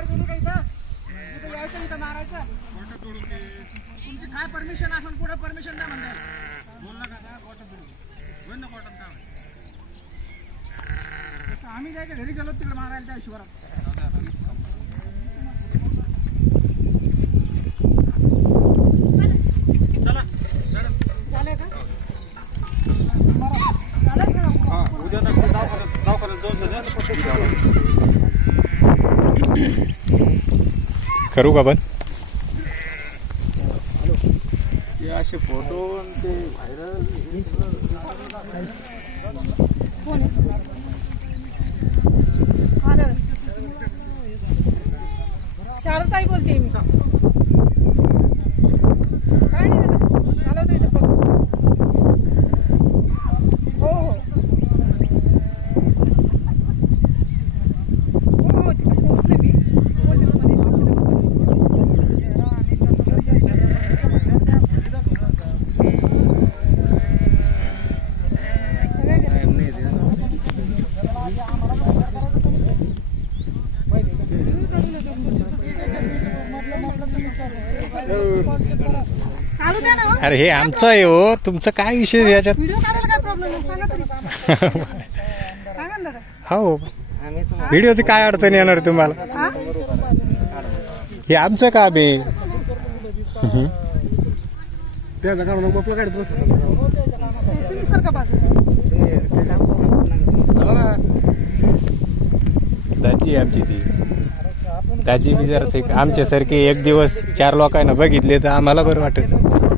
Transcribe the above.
Number दिली का इथं इथं यायचं इथं मारायचं. तुमची काय परमिशन असेल कुठं परमिशन नाही म्हणतात तसं आम्ही जायचं घरी गेलो तिकडे मारायला त्या शिवारात? झालंय का? करू का पण असे फोटो ते व्हायरल कोण आहे? आलं. शारदाताई बोलते मी काय नाही दादा. चालवतो इथं बघ. हो हो हो हो तिथं पोहोचले मी बोलले तुम्हाला आमच्या चालू द्या ना हो. अरे हे आमचं आहे हो. तुमचं काय विषय याच्यात? व्हिडिओ काढायला काय प्रॉब्लेम आहे? सांगा तरी. सांगा ना दादा हो. व्हिडिओची काय अडचण येणार तुम्हाला? हा? हे आमचं काम आहे. हम्म. त्या जागा मग आपलं काढत बस तुम्ही सारखा बाजू दाजी आहे आमची ती. दाजी बी जरा आमच्यासारखे एक दिवस चार लोकांना बघितले तर आम्हाला बरं वाटेल